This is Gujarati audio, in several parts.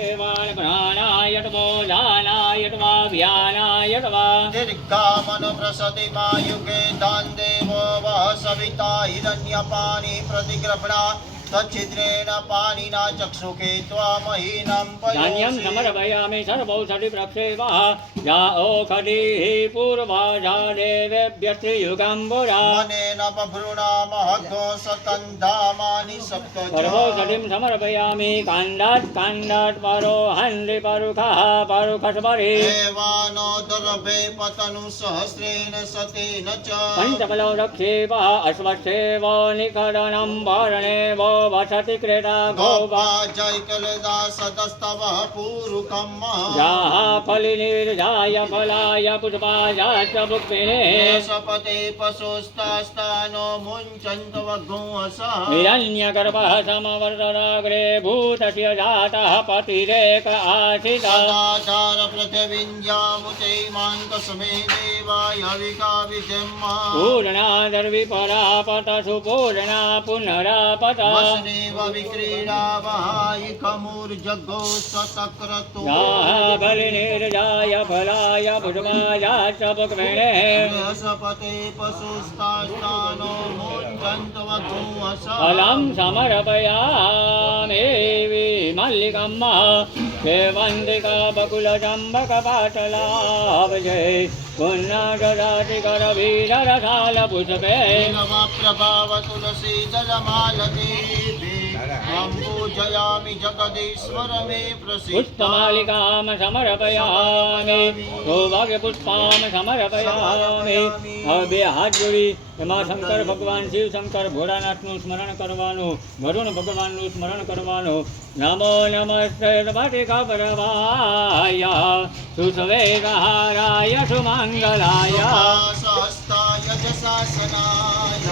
देवान् प्राणाय नमो दानाय नमः व्यानाय नमः दीर्घामनुप्रसति मायुगे दान् देवो वः सविता हिरण्यपाणि प्रतिगृह्णा तच्छिद्रेण पाणिना चक्षुके त्वामहीनं धान्यं समर्पयामि सर्वौषधि प्रक्षेपः या ओषधिः पूर्वाजा देवेभ्यस्त्रियुगम्बुरा मनेन बभ्रूणामहघो सतन्धामानि सप्त सर्वौषधिं समर्पयामि काण्डात् परो हन्ति परुखः परुखस्वरे एवानो दर्भे पतनु सहस्रेण सतेन च पञ्चबलो रक्षेपः अश्वत्थेव निखडनं वर्णेव वसति क्रीडा गोपा जयकलदा सदस्तवः पूरुकम् याः फलिनिर्जाय फलाय पुष्पायाश्च भुक्तिने सपते पशुस्तास्तानो मुञ्चन्तवघोऽसः हिरण्यगर्भः समवर्तनाग्रे भूतस्य जातः पतिरेक आशितः सदाचार पृथिवीञ्जामुते मान्तस्मे देवाय विकाविजम्मा पूर्णादर्विपरापत सुपूर्णा पुनरापत वसनेव विक्रीडावहायिकमूर्जगो सतक्रतु याः फलिनिर्जाय फलाय पुष्पायाश्च भुक्तिने सपते पशुस्तास्तानो मुञ्चन्तवघोऽसः फलं समर्पयामि मल्लिकम्म सेवन्तिका बकुलचम्बकपाटलावजै पुन्नाटरातिकरवीररसालपुष्पे प्रभाव तुलसी जलमालदेवी पूजयामि जगदीश्वर मे प्रसीद पुष्पमालिकां समर्पयामि सौभाग्यपुष्पां समर्पयामि હવે હાથ જોડી એમાં શંકર ભગવાન શિવ શંકર ભોળાનાથનું સ્મરણ કરવાનું વરુણ ભગવાનનું સ્મરણ કરવાનું નમો નમસ્તે સ્ફટિકપ્રભાય સુસ્વેદહારાય સુમંગલાય सहस्ताय जशासनाय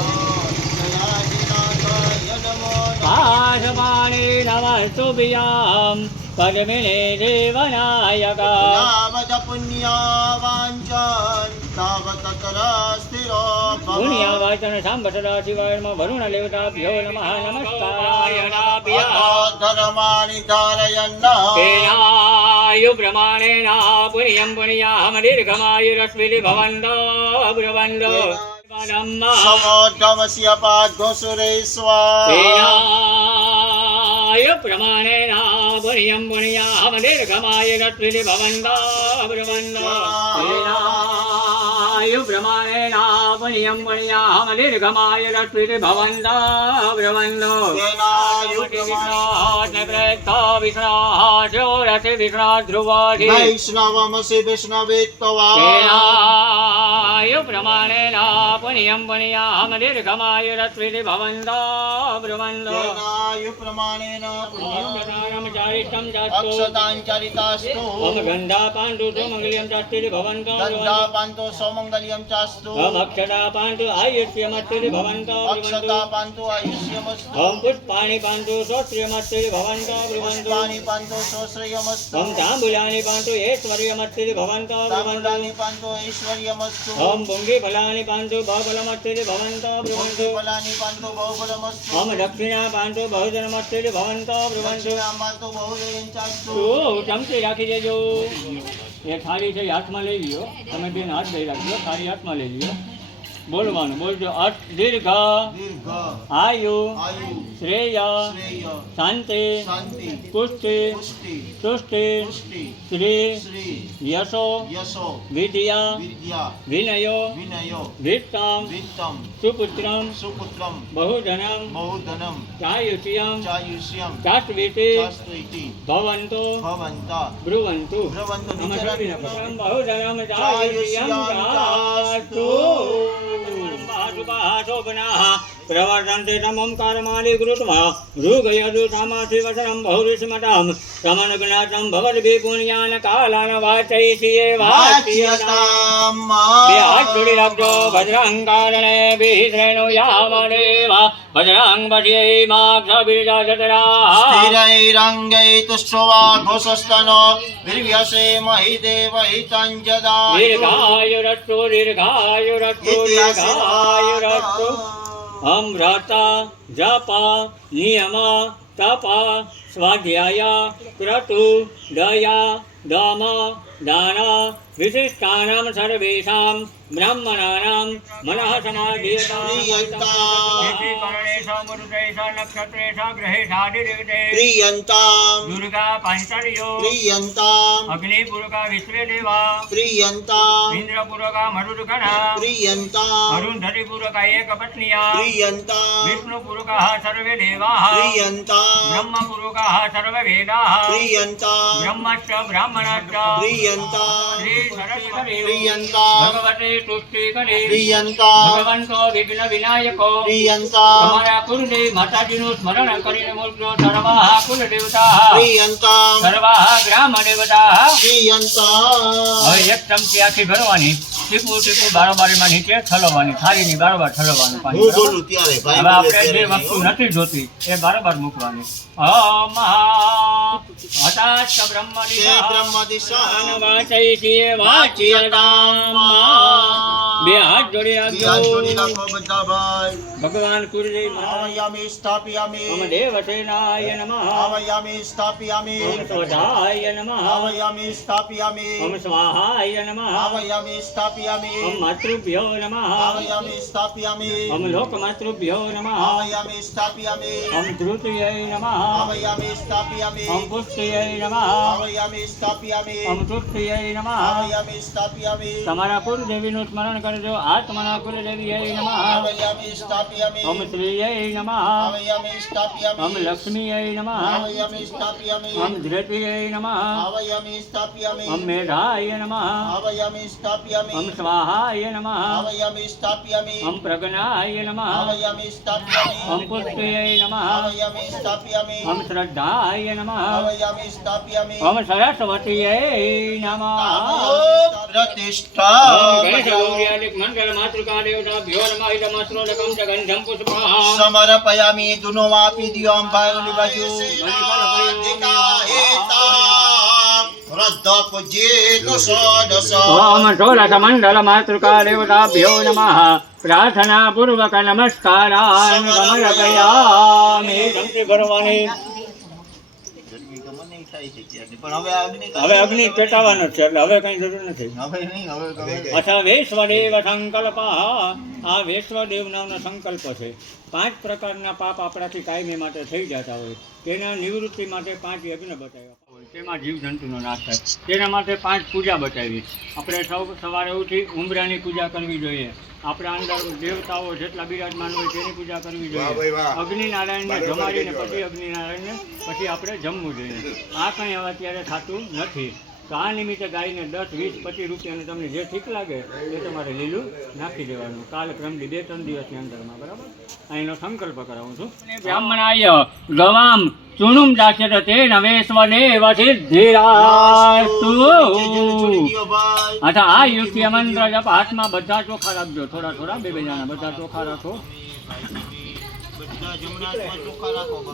जयाजिनाथाय नमो पाशपाणि नमस्तुभ्यां पद्मिने देवनायक यावद पुण्यावाञ्छन् तावत् ततरास्थिरो भव पुण्यवाचन सांबसदा शिवाय वरुण देवताभ्यो नमः नमस्काराय धर्माणि धारयन् तेनायु प्रमाणेन पुण्यं पुण्याहम दीर्घमायुरस्मिति भवन्तो ब्रुवन्तो समोद्गमस्य पाद्घोसुरेश्वा तेनायु प्रमाणेन पुण्यं पुण्याहम दीर्घमायुरस्मिति भवन्तो ब्रुवन्तो तेनायु प्रमाणेन पुण्यं पुण्याहम दीर्घमायुरस्मिति भवन्तो ब्रुवन्तो वैष्णवमसि विष्णवेत्तवा तेनायु प्रमाणेन पुण्यं पुण्याहम दीर्घमायुरस्मिति भवन्तो ब्रुवन्तो तेनायु प्रमाणेन चारिष्टं जास्तु अक्षताञ्चरितास्तु मम गन्धापान्तु सुमङ्गल्यं चास्ति भवन्तो गन्धापान्तो सौमङ्गल्यं चास्तु मम अक्षतापान्तु आयुष्यमस्ति भवन्तो अक्षतापान्तो आयुष्यमस्तु ओम पुष्पाणि पान्तु श्रोत्रियमस्ति भवन्तो ब्रुवन्तो पुष्पाणि पान्तो सोश्रियमस्तु ओम ताम्बूलानि पान्तु ऐश्वर्यमस्ति भवन्तो ब्रुवन्तो ताम्बूलानि पान्तो ऐश्वर्यमस्तु ओम पुङ्गिफलानि पान्तु बहुफलमस्ति भवन्तो ब्रुवन्तो फलानि पान्तो बहुफलमस्तु ओम दक्षिणा पान्तु बहुजनमस्ति भवन्तो ब्रुवन्तो पान्तो बहुजनं चास्तु તો ચમચી રાખી દેજો એ થાળી છે હાથમાં લઈ લ્યો તમે બેન હાથ લઈ રાખજો થાળી હાથમાં લઈ લ્યો બોલવાનું બોલજો અર્થ દીર્ઘ दीर्घ આયુ आयु શ્રેય श्रेय શાંતિ शान्ति પુષ્ટિ पुष्टि तुष्टि पुष्टि શ્રી श्री યશો यशो વિદ્યા विद्या વિનયો विनयो વિત્તમ वित्तं સુપુત્રમ सुपुत्रं બહુધનમ बहुधनं ચાયુષ્યમ चायुष्यं ચાસ્વીતિ चास्तु इति ભવન્તો भवन्तः ब्रुवन्तु ब्रुवन्तु नमः बहुधनं चायुष्यं चास्तु शोभनाः प्रवर्तन्ते समं कर्माणि कृत्वा ऋगयदु समाधिवसनं बहुरिष्मतां समनुगुणातं भवद्भिः पुण्यान् कालान् वाचयसि एवाच्यताम् हाथ जोड़ी रखो भद्रंकारणे श्रेणुयामदेव भद्रं पश्यै माक्षभिर्जतरा स्थिरैरङ्गै तुष्टवा घोषस्तनो वीर्यसे महि देवहितं दीर्घायुरस्तु दीर्घायुरस्तु दीर्घायुरस्तु अमृता जप नियम તપ સ્વાધ્યાય ક્રતુ દયા દમ દાન વિશિષ્ટાનામ સર્વેષામ બ્રાહ્મણાનામ મનઃ પ્રિયંતામ દુર્ગા પાંચર્યો પ્રિયંતામ અગ્નિપુરકા વિશ્વે દેવા પ્રિયંતામ ઇન્દ્રપુરકા મરુદગણા પ્રિયંતામ અરુંધતીપુરકા એક પત્નિયા પ્રિયંતામ વિષ્ણુપુરકા સર્વે દેવાः પ્રિયંતામ બ્રહ્મપુરકા સર્વે વેદાः પ્રિયંતામ બ્રહ્મશ્ચ બ્રાહ્મણશ્ચ પ્રિયંતામ શ્રી સરસ્વતી પ્રિયંતામ ભગવતી તુષ્ટિ કરી પ્રિયંતામ ભગવંતો વિઘ્ન વિનાયકો પ્રિયંતામ તમારા કુલદેવ માતાજીનું સ્મરણ કરીને બોલજો સર્વાહ કુલ દેવતા પ્રિયંતામ સર્વાહ ગ્રામ દેવતા પ્રિયંતામ હવે એક ચમચી આખી ભરવાની ટીપું ટીપું બારોબારીમાં નીચે ઠલવવાની થાળીની બારોબાર ઠલવવાનું પાણી હું બરાબર? બોલું ત્યારે હવે ભાઈ આપણે જે વસ્તુ નથી જોતી એ બારોબાર મૂકવાની હતાશ બ્રહ્મ બ્રહ્મ દિશા બે હાથ જોડી જોડી રાખજો રાખો બધા ભાઈ ભગવાન કુળદેવ આવયામિ સ્થાપયામિ મમ દેવસેનાય નમઃ આવયામિ સ્થાપયામિ મમ સ્વધાય નમઃ આવયામિ સ્થાપયામિ મમ સ્વાહાય નમઃ આવયામિ સ્થાપયામિ મમ માતૃભ્યો નમઃ આવયામિ સ્થાપયામિ મમ લોકમાતૃભ્યો નમઃ આવયામિ સ્થાપયામિ મમ ધૃતયય નમઃ આવયામિ સ્થાપયામિ મમ પુષ્ટયય નમઃ આવયામિ સ્થાપયામિ મમ તૃપ્તયય નમઃ આવયામિ સ્થાપયામિ તમારા કુલદેવીનું સ્મરણ કરજો આત્મના કુલદેવીય નમઃ આવયામિ સ્થાપયામિ મમ શ્રીયય નમઃ આવયામિ સ્થાપયામિ મમ લક્ષ્મીયય નમઃ આવયામિ સ્થાપયામિ મમ ધૃતયય નમઃ આવયામિ સ્થાપયામિ મમ મેધાય નમઃ આવયામિ સ્થાપયામિ મમ સ્વાહાય નમઃ આવયામિ સ્થાપયામિ મમ પ્રજ્ઞાય નમઃ આવયામિ સ્થાપયામિ મમ પુષ્ટયય નમઃ આવયામિ સ્થાપયામિ મમ શ્રદ્ધાય નમઃ આવયામિ સ્થાપયામિ મમ સરસ્વતીય નમઃ પ્રતિષ્ઠા મંગલ માતૃકા દેવતા ભ્યો નમઃ ઇદમસ્ત્રોદકં ચ ગંધમ પુષ્પઃ સમર્પયામિ દુનો આપી દિયો આમ ભાઈ ઓલી બાજુ વૃદ્ધ પૂજ્યેત ષોડશ ઓમ ષોડશ મંડલ માતૃકા દેવતા ભ્યો નમઃ પ્રાર્થના પૂર્વક નમસ્કારાન સમર્પયામિ જમતી ભરવાની પણ હવે અગ્નિ પેટાવાનો છે એટલે હવે કઈ જરૂર નથી હવે નહીં હવે અથવા વૈશ્વદેવ સંકલ્પ આ વૈશ્વદેવ નામનો સંકલ્પ છે 5 પ્રકારના પાપ આપણાથી કાયમી માટે થઈ જતા હોય તેના નિવૃત્તિ માટે 5 યજ્ઞ બતાવ્યા હોય તેમાં જીવજંતુનો નાશ થાય તેના માટે 5 પૂજા બતાવી આપણે સૌ સવારે ઉઠી ઉંબરાની પૂજા કરવી જોઈએ આપણા અંદર દેવતાઓ જેટલા બિરાજમાન હોય તેની પૂજા કરવી જોઈએ અગ્નિનારાયણને જમાડીને પછી અગ્નિનારાયણને પછી આપણે જમવું જોઈએ આ કંઈ હવે અત્યારે થતું નથી તો આ નિમિત્તે ગાયને 10, 20, 25 રૂપિયાનું તમને જે ઠીક લાગે એ તમારે લીલું નાખી દેવાનું કાલ ક્રમથી 2-3 દિવસની અંદરમાં બરાબર અહીંનો સંકલ્પ કરાવું છું બ્રાહ્મણાય ગવામ ચૂણુમ દાસ્યત તેન વૈશ્વદેવ સિદ્ધિરાસ્તુ અચ્છા આ યુક્તિય મંત્ર જપ હાથમાં બધા ચોખા રાખજો થોડા થોડા બે જણા બધા ચોખા રાખો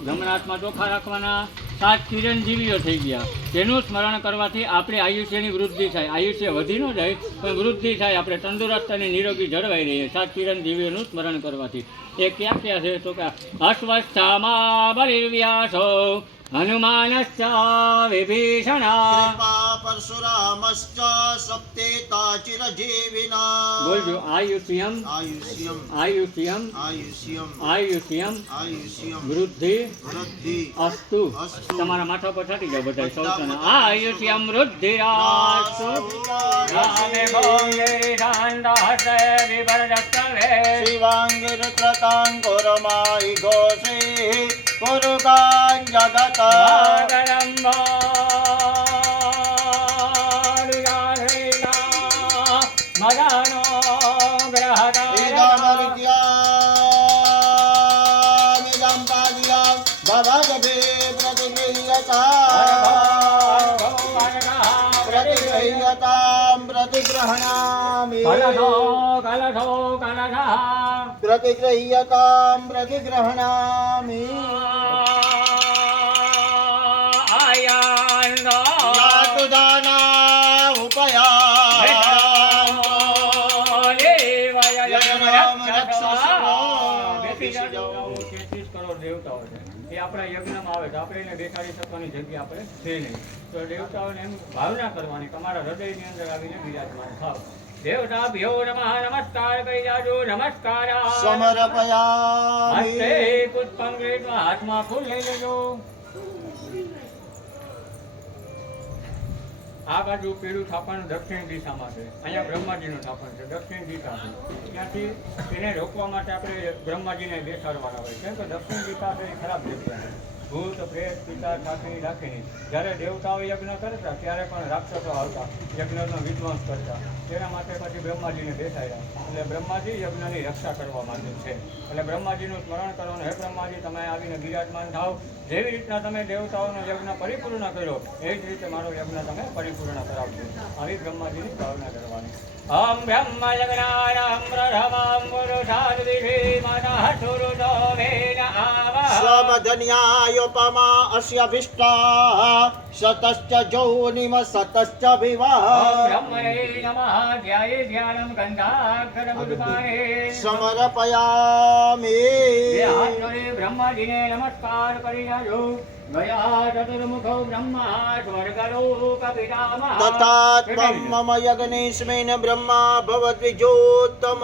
જમણા હાથમાં ચોખા રાખવાના 7 ચિરંજીવીઓ થઈ ગયા તેનું સ્મરણ કરવાથી આપણે આયુષ્યની વૃદ્ધિ થાય આયુષ્ય વધી ન જાય પણ વૃદ્ધિ થાય આપણે તંદુરસ્ત અને નિરોગી જળવાઈ રહીએ 7 ચિરંજીવીઓનું સ્મરણ કરવાથી એ ક્યાં ક્યાં છે તો કે અશ્વસ્થામા બલિવ્યાસો હનુમાનશ્ચ વિભીષણા પરશુરામશ્ચ સપ્તેતા ચિરજીવિના બોલજો આયુષ્યમ આયુષ્યમ આયુષ્યમ આયુષ્યમ આયુષ્યમ આયુષ્યમ વૃદ્ધિ વૃદ્ધિ અસ્તુ અસ્તુ. તમારા માથા પર છાટી જાઓ બધા સૌના આયુષ્યમ વૃદ્ધિરાસ્તુ રામે ભોગે શાંતાસ્તે વિવરદત્તવે શિવાંગિરત્રકાંકુરમાઈ ઘોષે કુરુકાન જગત મદાનો प्रतिगृह्यतां प्रतिगृह्णामि यातु दाना આપણા યજ્ઞમાં આવે તો આપણે એને બેસાડી શકવાની જગ્યા આપણે છે નહીં. તો દેવતાઓને એમ ભાવના કરવાની કે તમારા હૃદયની અંદર આવીને બિરાજમાન થાવ. દેવતાભ્યો નમઃ નમસ્કાર કરી જાજો. નમસ્કાર. સમર્પયામિ હસ્તે પુષ્પં ગૃહીત્વા હાથમાં ફૂલ લઈ લેજો. આ બાજુ પેલું થાપણ દક્ષિણ દિશામાં છે. અહીંયા બ્રહ્માજીનું થાપણ છે દક્ષિણ દિશાથી. ત્યાંથી તેને રોકવા માટે આપણે બ્રહ્માજીને બેસાડવાના હોય. કેમ કે દક્ષિણ દિશા છે એ ખરાબ જગ્યા છે. ભૂત પ્રેત પિતા ઠાકરી રાખીને જ્યારે દેવતાઓ યજ્ઞ કરતા ત્યારે પણ રાક્ષસો આવતા યજ્ઞનો વિધ્વંસ કરતા. તેના માટે પછી બ્રહ્માજીને બેસાડ્યા. એટલે બ્રહ્માજી યજ્ઞની રક્ષા કરવા માટે છે. એટલે બ્રહ્માજીનું સ્મરણ કરવાનું. હે બ્રહ્માજી, તમે આવીને બિરાજમાન થાવ. જેવી રીતના તમે દેવતાઓનો યજ્ઞ પરિપૂર્ણ કર્યો એ જ રીતે મારો યજ્ઞ તમે પરિપૂર્ણ કરાવજો. આવી બ્રહ્માજીની ભાવના કરવાની. ઓમ બ્રહ્મ યજ્ઞાય પ્રથમં પુરુષાદ્વિષે માતા સુરુતો વેદ આવા સ્વમધન્યાયોપમા અસ્યભિષ્ટા સતશ્ચ જોનિમ સતશ્ચ વિવાહ બ્રહ્મણે નમઃ ધ્યાયે ધ્યાનમ ગંધાક્ષરમુદ્મારે સમર્પયામિ બે હાથ જોડી બ્રહ્માજીને નમસ્કાર કરી જાજો. ગયા ચતુર્મુખો બ્રહ્મા સ્વર્ગલોક પિતામહ તથાત્મં મમ યજ્ઞેસ્મિન બ્રહ્મા ભવદ્વિજોત્તમ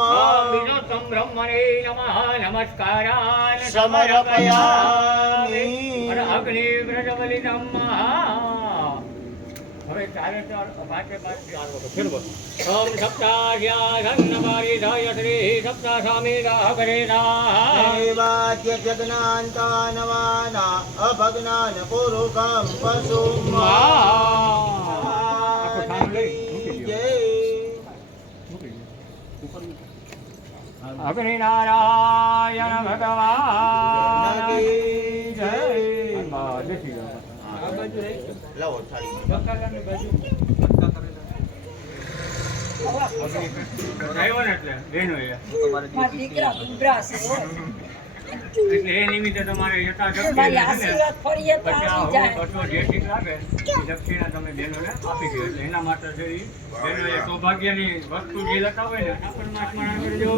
વિનોત્તમ બ્રહ્મણે નમઃ નમસ્કારાન સમર્પયામિ અને અગ્નિ પ્રજ્વલિતમ હવે ચારે ચાર પાંચે પાંચ ચાર વખત ફેરવો. ઓમ સપ્તાહ્યાઘન્નપારિધાય શ્રી સપ્તાસામીરાહ કરેના દેવાદ્ય જગ્નાંતાનવાના અભગ્નાન પુરુષમ પશુમ આખું ઠામ લઈ મૂકી દો. અગ્નિ નારાયણ ભગવાન કી જય. દેશી ગાય. લાવો થાળી બકાલાની બાજુ આવ્યો ને એટલે બેનો એ. મારા દીકરા ઉભરા છે હો. એટલે એ નિમિત્તે તમારે યથાશક્તિ મારી છે ને, આશીર્વાદ ફરીએ તો પછી આ આવી હું જાય. બસો જે ઠીક લાગે એ દક્ષિણા તમે બહેનોને આપી દો. એટલે એના માટે છે ઈ બહેનોએ સૌભાગ્યની વસ્તુ જે લેતા હોય ને ઠાકોરમાં સ્મરણ કરજો.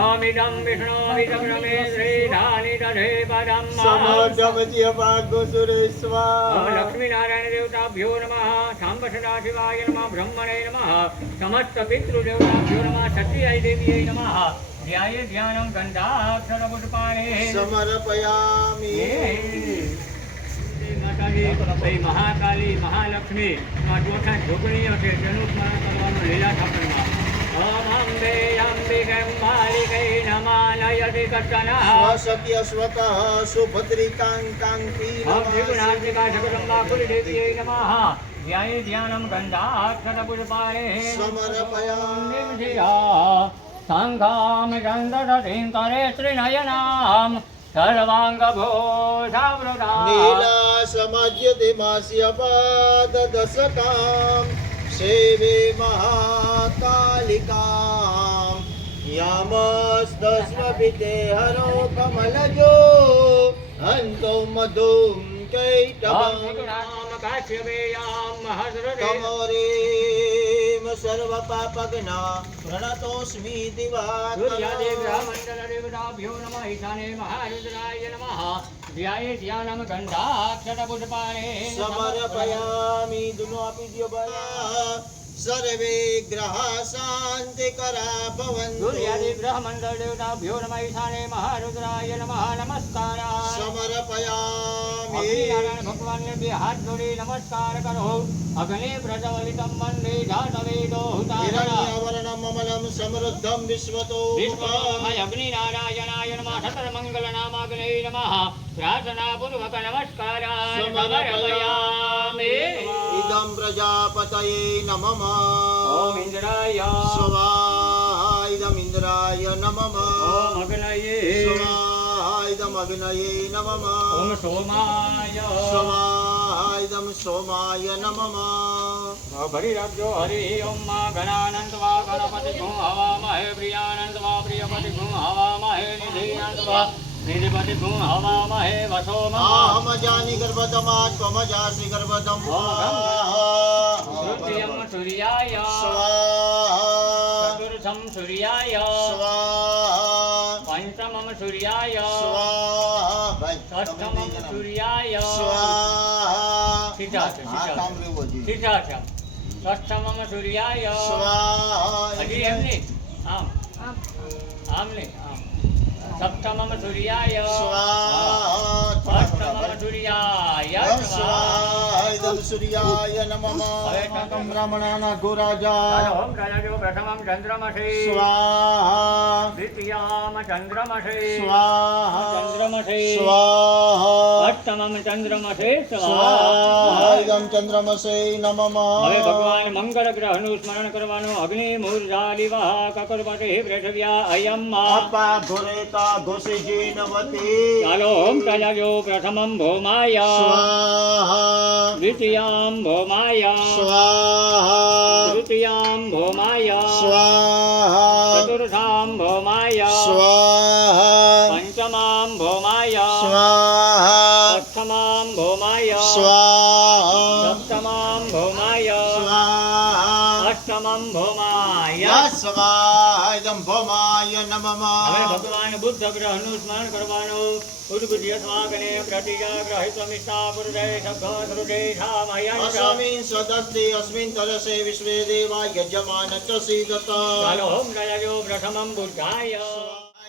અમિદં વિષ્ણુ વિદં રમે શ્રી ધાની દધે પદમ સમર્જમત્ય ભાગો સુરેશ્વા લક્ષ્મીનારાયણ દેવતાભ્યો નમઃ. સાંબ સદાશિવાય નમઃ. બ્રહ્મણે નમઃ. સમસ્ત પિતૃદેવતાભ્યો નમઃ. સત્યાય દેવીએ નમઃ. ધ્યાયે ધ્યાનમ ગંધાક્ષરપુષ્પાણે સમર્પયામિ માતાજી મહાકાલી મહાલક્ષ્મી ચોથા જોગણીઓ છે તેનું સ્મરણ કરવાનું લીલા ઠાકરમાં. ઓમ અંબે અંબિકે માલિકે નમાનયતિ કર્તનઃ. સ્વસત્ય સ્વતઃ સુભદ્રિકાંકાંતિ ઓમ ત્રિગુણાત્મિકા જગદંબા કુલદેવીએ નમઃ. ધ્યાયે ધ્યાનમ ગંધાક્ષરપુષ્પાણે સમર્પયામિ સંઘામ ચંદ્રધીં કરે શ્રીનયનામ સર્વાંગભૂષાવૃતામ. નીલા સમજ્યતે માસ્ય પાદ દશકામ સેવે મહાકાલિકામ યામસ્તસ્વપિતે હરો કમલજો હંતો મધુમ કૈટવમ કાશ્યપેયામ મહદ્રતે તમોરેમ સર્વ પાપગ્ના પ્રણતોસ્મિ સૂર્યાદે દિવાકર ગ્રહમંડલદેવતાભ્યો નમઃ. ઈશાને મહારુદ્રાય નમઃ. ધ્યાયે ધ્યાનમ ગંધાક્ષરપુષ્પાણે સમર્પયામિ. દુનો આપી દ્યો બલા સર્વે ગ્રહ શાંતિ કરા ભવન્તુ. સૂર્યાદે ગ્રહમંડલદેવતાભ્યો નમઃ. ઈશાને મહારુદ્રાય નમઃ. નમસ્કારા. સમર્પયામિ. અગ્નિનારાયણ ભગવાનને બે હાથ જોડી નમસ્કાર કરો. અગ્નિ પ્રજ્વલિતમ વંદે જાતવેદો હુતાવરા. હિરણ્યવર્ણમ મમલમ સમૃદ્ધમ વિશ્વતો વિષ્ણુમય અગ્નિનારાયણાય નમઃ. સતર્મંગલનામાગ્નૈ નમઃ. પ્રાર્થનાપૂર્વક નમસ્કારા સમર્પયામિ. ઇદં પ્રજાપતયે નમઃ. ઓમ ઇન્દ્રાય સ્વાહા. ઇદં ઇન્દ્રાય નમઃ. ઓમ અગ્નયે સ્વાહા. ઇદં અગ્નયે નમઃ. ઓમ સોમાય સ્વાહા. ઇદં સોમાય નમઃ. ભરી રાખજો. હરિ ઓમ માં ગણાનંદ વા ગણપતિ ગું હવામહે. પ્રિયાનંદ વા પ્રિયપતિ ગું હવામહે. નિધિનંદ વા નિધિપતિ ગું હવામહે. વસો મમ અહમ જાની ગર્ભતમા ત્વમજાસી ગર્ભતમ. તૃતીયમ સૂર્યાય સ્વાહા. ચતુર્થમ સૂર્યાય સ્વાહા. પંચમમ સૂર્યાય સ્વાહા. ભાઈ અષ્ટમમ સૂર્યાય સ્વાહા સીધા છે, હાથ સીધા આમ લેવો જોઈએ. સીધા છે. અષ્ટમમ સૂર્યાય સ્વાહા હજી એમ નહીં, આમ આમ નહીં, આમ. સપ્તમમ સૂર્યાય સ્વાહા અષ્ટમમ સૂર્યાય સ્વાહા ઇદમ સૂર્યાય નમઃ હવે એકમ બ્રાહ્મણાના ચાલો ગોરાજા ઓમ રાજાજો પ્રથમમ ચંદ્રમસી સ્વાહા દ્વિતીયામ ચંદ્રમસી સ્વાહા ચંદ્રમસી સ્વાહા અષ્ટમમ ચંદ્રમસી સ્વાહા ઇદમ ચંદ્રમસે નમઃ હવે ભગવાન મંગળ ગ્રહનું સ્મરણ કરવાનું. અગ્નિ મૂર્ધાલિવઃ કકરપતિ પૃથ્વ્યા અયમ આપા ભુરેતા ઘોષિજીનવતી ચાલો ઓમ રાજાજો પ્રથમમ ભૌમાય સ્વાહા દ્વિતીયામ ભૌમાય સ્વાહા તૃતીયામ ભૌમાય સ્વાહા ચતુર્થામ ભૌમાય સ્વાહા પંચમામ ભૌમાય સ્વાહા સપ્તમામ ભૌમાય સ્વાહા સપ્તમામ ભૌમાય સ્વાહા અષ્ટમમ ભૌમાય. યસ્વાહા ઇદમ ભૌમાય નમઃ હવે ભગવાન બુદ્ધ ગ્રહનું સ્મરણ કરવાનું. ઉદ્બુદ્ધ સ્વાગને પ્રતિજા ગ્રહિતમિષ્ટા પુરુષે સભ્ય સૃજે સામયંચ. અસ્મિન સદસ્તે અસ્મિન તરસે વિશ્વે દેવા યજમાનચ સીદત ચાલો ઓમ રાજાજો પ્રથમમ બુદ્ધાય.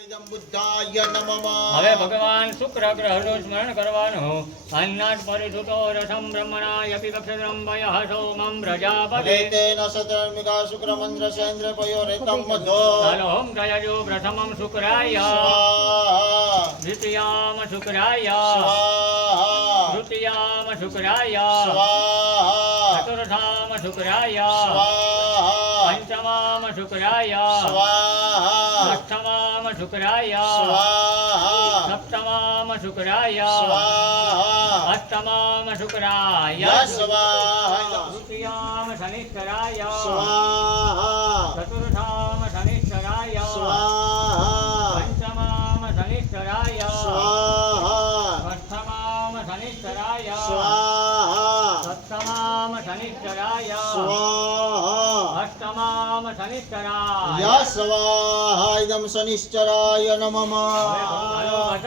ઇદમ બુદ્ધાય નમઃ હવે ભગવાન શુક્ર ગ્રહનું સ્મરણ કરવાનું. અન્નાટ પરિસુતો રસમ બ્રહ્મણાયપી કક્ષદ્રમ વયઃ સોમમ પ્રજાપતે. રેતેન સતર્મિકા શુક્રમંદ્રસેન્દ્ર પયો રેતમ મધો ચાલો ઓમ રાજાજો પ્રથમમ શુક્રાય સ્વાહા દ્વિતીયામ શુક્રાય સ્વાહા તૃતીયામ શુક્રાય સ્વાહા ચતુર્થામ શુક્રાય સ્વાહા પંચમામ શુક્રાય સ્વાહા અષ્ટમામ શુક્રાય સ્વાહા સપ્તમામ શુક્રાય સ્વાહા અષ્ટમામ શુક્રાય યસ્વાહા તૃતીયામ શનિશ્ચરાય સ્વાહા ચતુર્થામ શનિશ્ચરાય સ્વાહા પંચમામ શનિશ્ચરાય સ્વાહા અષ્ટમામ શનિશ્ચરાય સ્વાહા સપ્તમામ શનિશ્ચરાય સ્વાહા અષ્ટમામ શનિશ્ચરાય. યસ્વાહા ઇદમ શનિશ્ચરાય નમઃ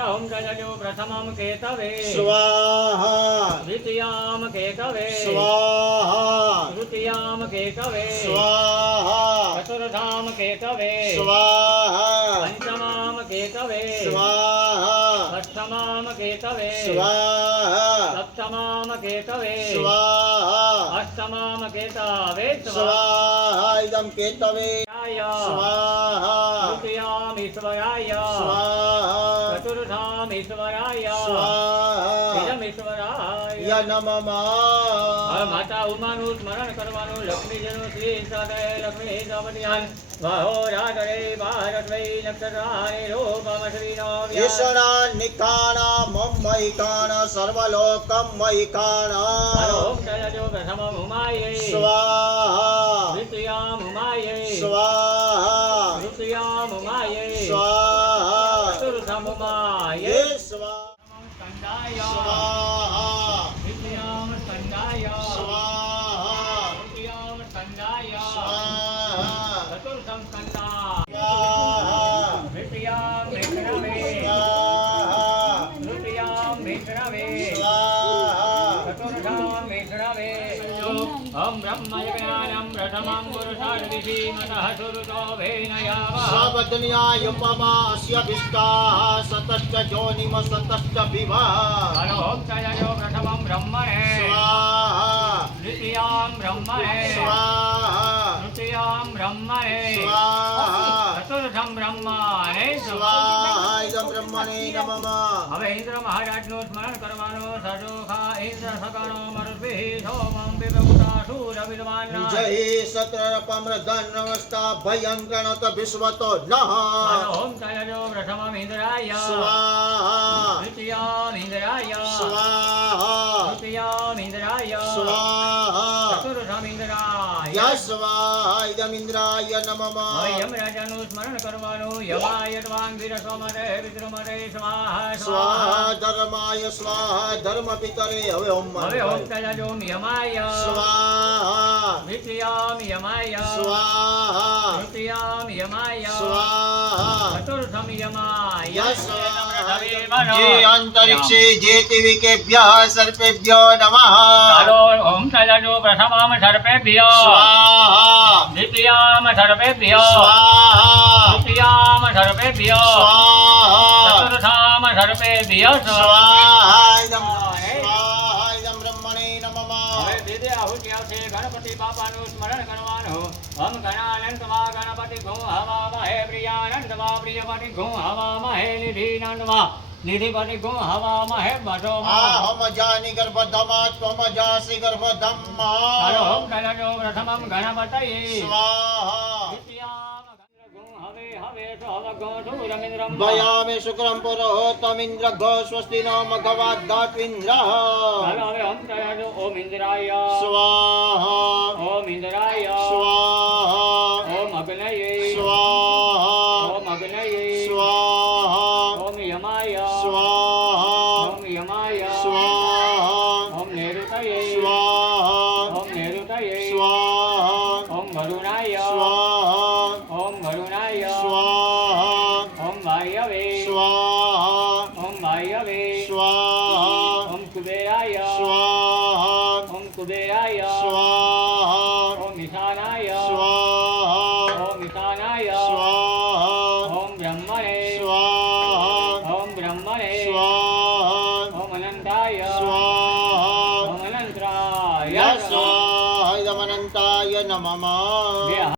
ઓમ રાજાજો પ્રથમમ કેતવે સ્વાહા દ્વિતીયામ કેતવે સ્વાહા તૃતીયામ કેતવે સ્વાહા ચતુર્થામ કેતવે સ્વાહા પંચમામ કેતવે સ્વાહા અષ્ટમામ કેતવે સ્વાહા સપ્તમામ કેતવે સ્વાહા અષ્ટમામ કેતવે સ્વાહા ઇદમ કેતવે સ્વાહા તૃતીયામ ઈશ્વરાય સ્વાહા ચતુર્થામ ઈશ્વરાય સ્વાહા ઇદમ ઈશ્વરાય. ય નમઃ હવે માતા ઉમાનું સ્મરણ કરવાનું. લક્ષ્મીજીનું શ્રી સાથે લક્ષ્મી સપત્યાન વાહો રાગરે ભારતવૈ નક્ષત્રાને રૂપમ શ્રીનો ઈશ્વરા નિકાણા મમ્મૈકાણા સર્વલોકમ મૈકાણા ઓમ રાજાજો પ્રથમમ હુમાયે સ્વાહા દ્વિતીયામ હુમાયે સ્વાહા તૃતીયામ હુમાયે સ્વાહા ચતુર્થમ હુમાયે યે સ્વાહા સ્કંદાય સ્વાહા દ્વિતીયામ સ્કંદાય સ્વાહા તૃતીયામ સ્કંદાય સ્વાહા ચતુર્થમ સ્કંદાય સ્વાહા દ્વિતીયામ વિષ્ણવે સ્વાહા તૃતીયામ વિષ્ણવે સ્વાહા ચતુર્થામ વિષ્ણવે. ઓમ બ્રહ્મ જ્ઞાનમ પ્રથમમ પુરુષાર્ધિમતઃ સુરતો ભેનયાવઃ. સબધન્યાયુપમાસ્યભિષ્ટાः સતશ્ચ જોનિમ સતશ્ચ વિભા ચાલો ઓમ રાજાજો પ્રથમમ બ્રહ્મણે સ્વાહા દ્વિતીયામ બ્રહ્મણે સ્વાહા તૃતીયામ બ્રહ્મણે સ્વાહા ચતુર્થમ બ્રહ્મણે સ્વાહા ઇદમ બ્રહ્મણે નમઃ હવે ઇન્દ્ર મહારાજનું સ્મરણ કરવાનું. સજોખા ઇન્દ્ર સકળો મરુભિઃ સોમં વિપ્રભુતા શૂર વિદ્વાન. જય સત્રપમ્રધન નમસ્તા ભયંકરણત વિશ્વતો નઃ ચાલો ઓમ રાજાજો પ્રથમમ ઇન્દ્રાય સ્વાહા દ્વિતીયામ ઇન્દ્રાય સ્વાહા તૃતીયામ ઇન્દ્રાય સ્વાહા ચતુર્થમ ઇન્દ્રાય. યસ્વાહા ઇદમિન્દ્રાય નમઃ હવે યમરાજાનું સ્મરણ કરવાનું. યમાય ત્વાં વિરસોમરે વિદ્રુમરે સ્વાહા સ્વાહા ધર્માય સ્વાહા ધર્મ પિતરે હવે ઓમ હવે ઓમ રાજાજો યમાય સ્વાહા દ્વિતીયામ યમાય સ્વાહા તૃતીયામ યમાય સ્વાહા ચતુર્થમ યમાય. યસ્વાહા જે અંતરિક્ષે જે તિવિકેભ્યઃ સર્પેભ્યો નમઃ ચાલો ઓમ તૈલજો પ્રથમામ સર્પેભ્ય સ્વાહા દ્વિતીયામ સર્પેભ્ય સ્વાહા તૃતીયામ સર્પેભ્ય સ્વાહા ચતુર્થામ સર્પેભ્ય સ્વાહાયદમ બ્રહ્મણે નમઃ હવે વિધિ આહુતિ આવશે ગણપતિ બાપાનું સ્મરણ કરવાનું ઓમ ગણાનંદવા ગણપતિ ગો હવામહે પ્રિયાનંદવા પ્રિયપતિ ગો હવામહે નિધિનંદવા નિધિપતિ ગો હવામહે વસોમા આહમ જાનિ ગર્ભધમા ત્વમ જાસી ગર્ભધમ્મા ચાલો ઓમ તૈલજો પ્રથમમ ગણપતયે સ્વાહા દ્વિતીયામ ગો હવે હવે સહવગો સુરમિન્દ્રમ ભયામે શુક્રમ પુરોહતમિન્દ્ર ઘ સ્વસ્તિ નો મઘવાદ્ધાત્વિન્દ્ર ચાલો હવે ઓમ તૈલજો ઓમ ઇન્દ્રાય સ્વાહા ઓમ ઇન્દ્રાય સ્વાહા ઓમ અગ્નયે સ્વાહા ઓમ અગ્નયે સ્વાહા ઓમ યમાય સ્વાહા ઓમ યમાય સ્વાહા ઓમ નૈઋતયે સ્વાહા ઓમ નૈઋતયે સ્વાહા ઓમ વરુણાય સ્વાહા ઓમ વરુણાય સ્વાહા ઓમ વાયવે સ્વાહા ઓમ વાયવે સ્વાહા ઓમ કુબેરાય સ્વાહા ઓમ કુબેરાય સ્વાહા ઓમ ઈશાનાય સ્વાહા ઓમ ઈશાનાય સ્વાહા ઓમ બ્રહ્મણે સ્વાહા ઓમ બ્રહ્મણે સ્વાહા ઓમ અનંતાય સ્વાહા ઓમ અનંતરાય યસ્વાહાયદમનંતાય નમઃ બે